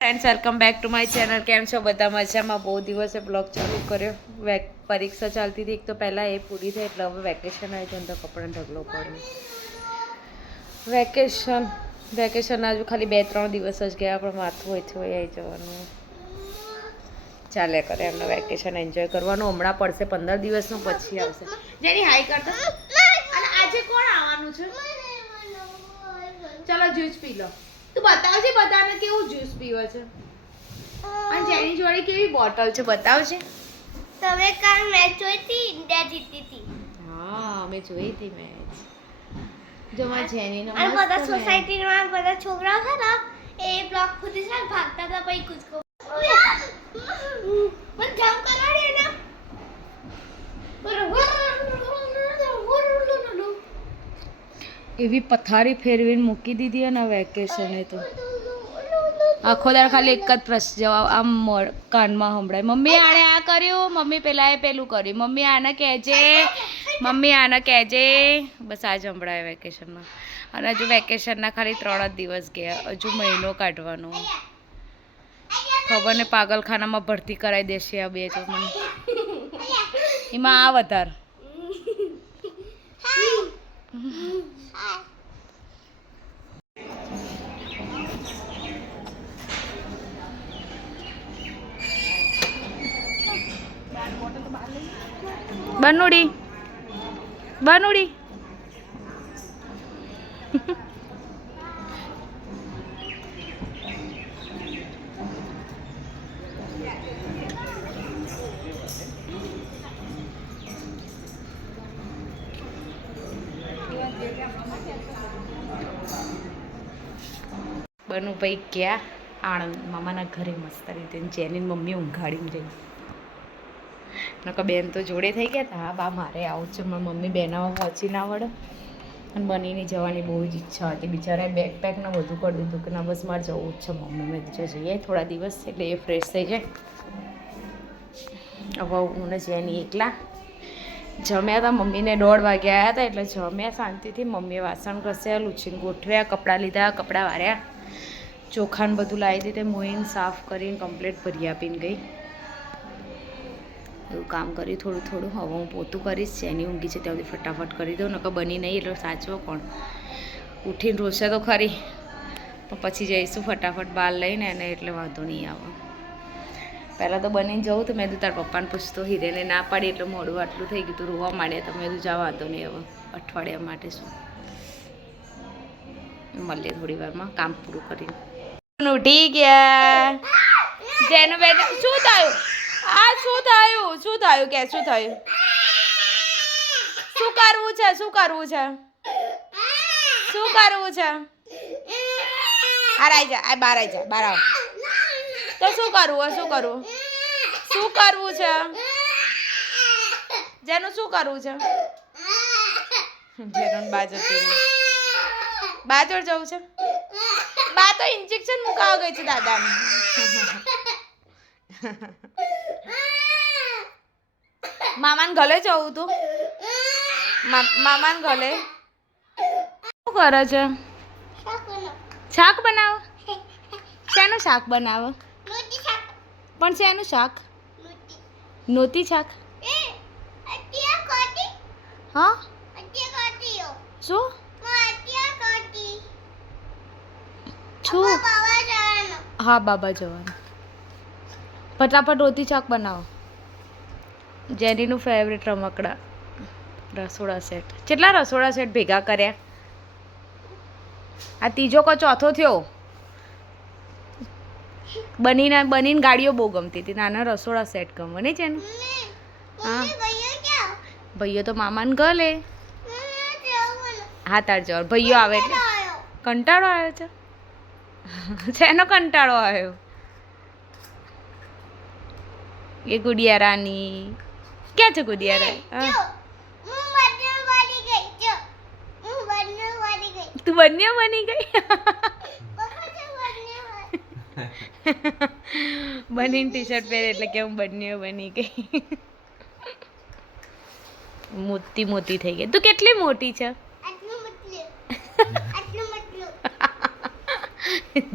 Friends welcome back to my channel. કેમ છો બધા? મજામાં. બહુ દિવસે બ્લોગ ચાલુ કર્યો. પરીક્ષા ચાલતી હતી એક તો પહેલાં એ પૂરી થઈ એટલે હવે વેકેશન આવી જાય તો કપડાં ઢગલો પડ્યો. વેકેશન હજુ ખાલી 2-3 દિવસ જ ગયા પણ માથું હોય આવી જવાનું. ચાલે કરે એમને વેકેશન એન્જોય કરવાનું. હમણાં પડશે 15 દિવસનું પછી આવશે. જેની હાઈ કરતો. અને આજે કોણ આવવાનું છે? ચાલો જ્યુસ પી લો. તું બતાવજે બધાને કેવું જ્યુસ પીવે છે. અને જેની જોડે કેવી બોટલ છે બતાવજે. તમે કાલ મેચ જોઈ હતી? ઇન્ડિયા જીતી હતી. હા અમે જોઈ હતી મેચ. જો માં જેની નો અને બધા સોસાયટીમાં બધા છોકરાઓ છે ને એ બ્લોક ખુદી છે ભાગતા હતા પછી કૂદકો પણ જમ્પ કરવાની ને એવી પથારી ફેરવીને મૂકી દીધી અને વેકેશન એ તો આખો દાડ ખાલી એક જ પ્રશ્ન જવાબ આમ કાનમાં સંભળાય. મમ્મી આણે આ કર્યું, મમ્મી પેલા એ પેલું કર્યું, મમ્મી આને કહેજે, મમ્મી આને કહેજે. બસ આ જ સંભળાય વેકેશનમાં. અને હજુ વેકેશનના ખાલી 3 જ દિવસ ગયા. હજુ મહિનો કાઢવાનો. ખબર ને પાગલખાનામાં ભરતી કરાવી દેશે આ બે તો મને. એમાં આ વધારે બનુડી બનુડી બનુ ભાઈ ગયા આણંદ મામાના ઘરે મસ્ત રીતે. જેની મમ્મી ઊંઘાડીને જઈ નકર બેન તો જોડે થઈ ગયા હતા. હા બા મારે આવું છે. મારી મમ્મી બેનામાં પહોંચી ના વળે અને બનીની જવાની બહુ જ ઈચ્છા હતી. બિચારાએ બેકપેક ને બધું કરી દીધું કે ના બસ મારે જવું જ છે મમ્મી. મેં બીજા જઈએ થોડા દિવસ એટલે એ ફ્રેશ થઈ જાય. હવે હું ને જેની એકલા જમ્યા હતા. મમ્મીને 1:30 વાગે આવ્યા હતા એટલે જમ્યા શાંતિથી. મમ્મીએ વાસણ ઘસ્યા, લૂછીને ગોઠવ્યા, કપડાં લીધા, કપડાં વાર્યા, ચોખાને બધું લાવી દીધે, મોઈને સાફ કરીને કમ્પ્લીટ ભરી આપીને ગઈ. એવું કામ કર્યું થોડું થોડું. હવે હું પોતું કરીશ. જેની ઊંઘી છે ત્યાં સુધી ફટાફટ કરી દઉં. નકર બની નહીં એટલે સાચવો કોણ. ઉઠીને રોશે તો ખરી પણ પછી જઈશું ફટાફટ બહાર લઈને એને એટલે વાંધો નહીં આવે. પહેલાં તો બનીને જવું તો મેં કીધું તારા પપ્પાને પૂછતો. હિરેને ના પાડી એટલે મોડું આટલું થઈ ગયું. તું રોવા માંડ્યા તો મેં કીધું જવા વાંધો નહીં હવે અઠવાડિયા માટે શું. મળીએ થોડી વારમાં કામ પૂરું કરીને. ઉઠી ગયા જેનું બેન. શું થયું? આ શું થયું? શું થયું કે શું થયું? શું કરવું છે? શું કરવું છે? શું કરવું છે? આવી જા. આ બહાર આવી જા. બહાર આવ તો શું કરવું? શું કરવું? શું કરવું છે? જેનું શું કરવું છે? જેનું બાજુ બાજોડ જવું છે. બા તો ઇન્જેક્શન મુકાવા ગઈ છે દાદાને. મામાને ગલે જવું તું. મામાને ગલે શું કરે છે? શાક બનાવો. શેનું શાક બનાવો? પણ શેનું શાક? નોતી શાક. હા શું છું? હા બાબા જવાનું. ફટાફટ રોટી શાક બનાવો. જેનીનું ફેવરેટ રમકડા રસોડા સેટ. કેટલા રસોડા સેટ ભેગા કર્યા? આ ત્રીજો કો ચોથો થયો. બનીને ગાડીઓ બહુ ગમતી હતી. નાના રસોડા સેટ ગમે નહીં છે ને? હા ભાઈઓ તો મામાને ગલે. હા તાર જવા ભાઈઓ આવે એટલે કંટાળો આવ્યો છે. શેનો કંટાળો આવ્યો? એ ગુડિયા રાની ક્યાં છે? ગુડિયા રાની તું બન્યો બની ગઈ. બનીને ટી શર્ટ પહેરે એટલે કે હું બન્યો બની ગઈ. મોટી મોટી થઈ ગઈ. તું કેટલી મોટી છે?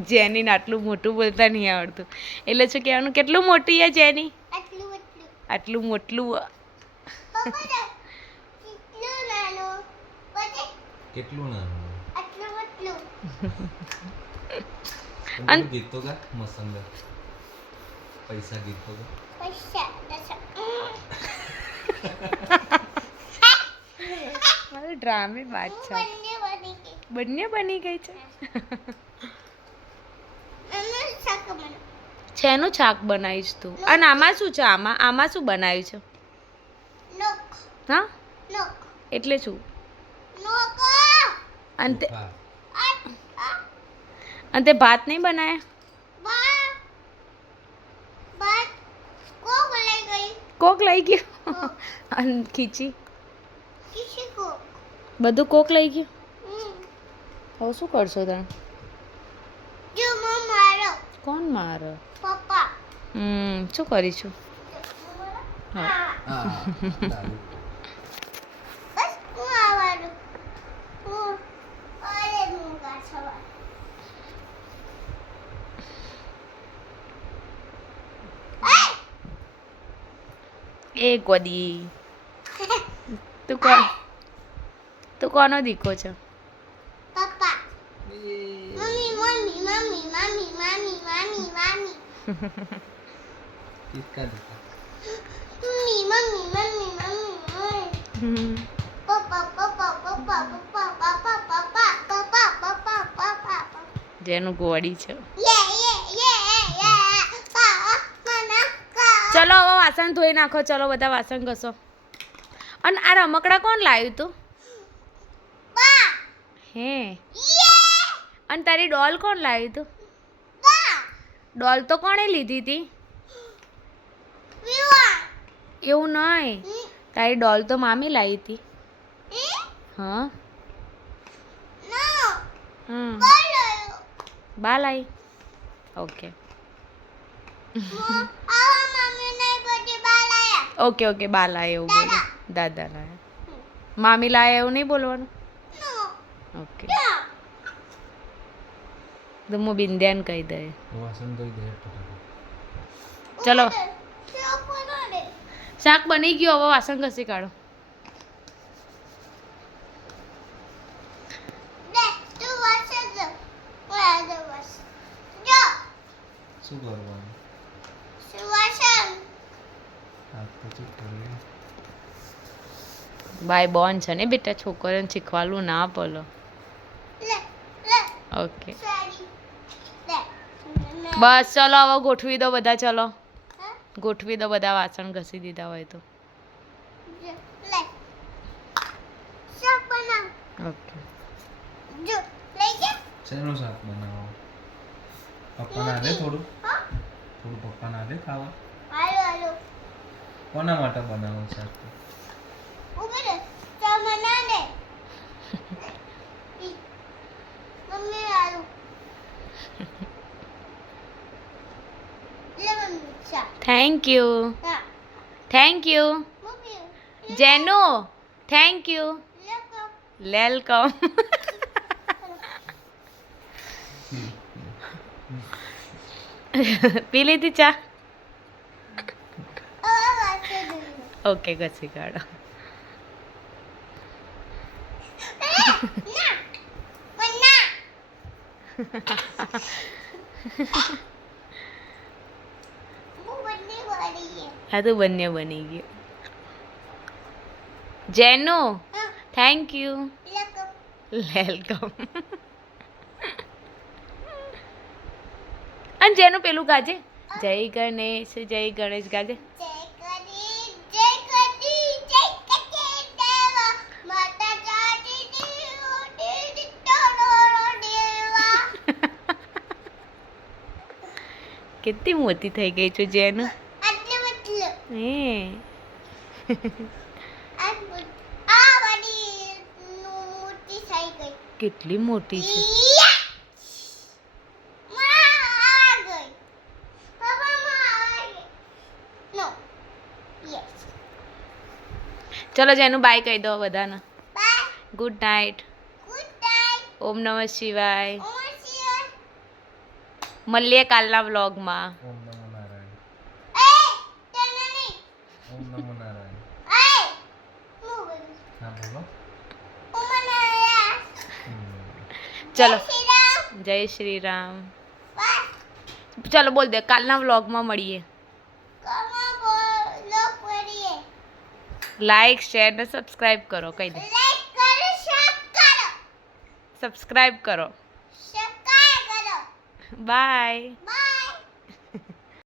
જેનીને આટલું મોટું બોલતા નહીં આવડતું એટલે શું કહેવાનું કેટલું મોટી છે જેની આટલું આટલું આટલું મોટલું પપ્પા કેટલું નાનું પછી કેટલું નાનું આટલું આટલું અન- પેલું ગીત તો ગા મસંગ પૈસા ગીત તો ગા પૈસા દસ મારું ડ્રામે વાત છે બંને બની ગઈ છે અમે શાક બનાવ શેનું શાક બનાવીશ તું અને આમાં શું છે આમાં શું બનાવ્યું છે નોક હા નોક એટલે શું નોક અને તે હા. અને તે ભાત નહીં બનાયા બા બા કોક લઈ ગઈ કોક લઈ ગયો અને ખીચી કિસી કો બધું કોક લઈ ગયું હવે શું કરશો તમે જો મારો કોણ મારે પપ્પા શું કરીશું હા હા તારું. બસ હું આવવાનું હું અરે હું ગાછવા એ ગોદી તું કોનો દીકો છે papa mummy mummy mummy mummy mummy mummy mummy કિસકા દીકા mummy mummy mummy mummy papa papa papa papa papa papa papa papa પપ્પા જેનું ગોળી છે યે પા મના કા ચલો હવે વાસણ ધોઈ નાખો ચલો બધા વાસણ ઘસો અને આ રમકડા કોણ લાવ્યું તું પા હે યે અને તારી ડોલ કોણ લાવ્યું તું પા ડોલ તો કોણે લીધી હતી વિવા એવું નહીં તારી ડોલ તો મામી લાવી હતી હા નો હમ બોલો બા લાવી ઓકે આવા મમ્મી નહીં બધી બાલાયા ઓકે ઓકે બા લાવે એવું બોલો દાદા લાવે મામી લાવે એવું નહીં બોલવાનું નો ઓકે યા તો હું બિંદ્યાને કહી દે વાસણ ધોઈ દે ફટાફટ. ચલો ચોપડો દે શાક બની ગયું હવે વાસણ ઘસી કાઢો દે તું વાસે જો વાસે વાસ જો શું કરવાનું સુવાસન હાથ પછી કરીએ ભાઈ બોન છે ને બેટા છોકરીઓને શીખવાડવું ના બોલો લે લે ઓકે સાડી દે બસ ચલો હવે ગોઠવી દો બધા ચલો હા ગોઠવી દો બધા વાસણ ઘસી દીધા હોય તો જો લે શાક બનાવ ઓકે જો લઈ જા શેનું શાક બનાવો પપ્પાને આલે થોડું હા થોડું પપ્પાને આલે ખાવા હાલો હાલો કોના માટે બનાવો શાક ઉભી રહે તો મના દે મમ્મી હાલો લે મમ્મી શાક થેન્ક યુ હા થેન્ક યુ મમ્મી જેનુ થેન્ક યુ લેકો વેલકમ પી લીધી ચા વાસે દે ઓકે ઘસી કાઢો ના મના હું બંને વાળી હા તો બંને બની ગયું જેનુ હા થેન્ક યુ લેકો વેલકમ અને જેનું પેલું ગાજે જય ગણેશ ગાજે જય કદી જય દેવા માતા જાતી દી ટોરો દેવા કેટલી મોટી થઈ ગઈ છું જેનું આટલે મતલબ હે આ બડી મોટી થઈ ગઈ કેટલી મોટી છે યા! માં આ ગઈ પપ્પા માં આ ગઈ નો યસ ચલો જેનું બાય કહી દો બધાને bye good night good night ઓમ નમઃ શિવાય ઓમ શિવાય મળીએ કાલના વ્લોગમાં. ઓમ નમો નારાયણ. એ તને નહીં ઓમ નમો નારાયણ. એ હું બોલું હા બોલો. ઉમનાયા ચલો શ્રીરામ જય શ્રી રામ. બસ ચલો બોલ દે કાલના વ્લોગમાં મળીએ. કમા બોલો કરીએ લાઈક શેર ને સબસ્ક્રાઇબ કરો. કહી દે લાઈક કરો શેર કરો સબસ્ક્રાઇબ કરો. સબસ્ક્રાઇબ કરો બાય. બાય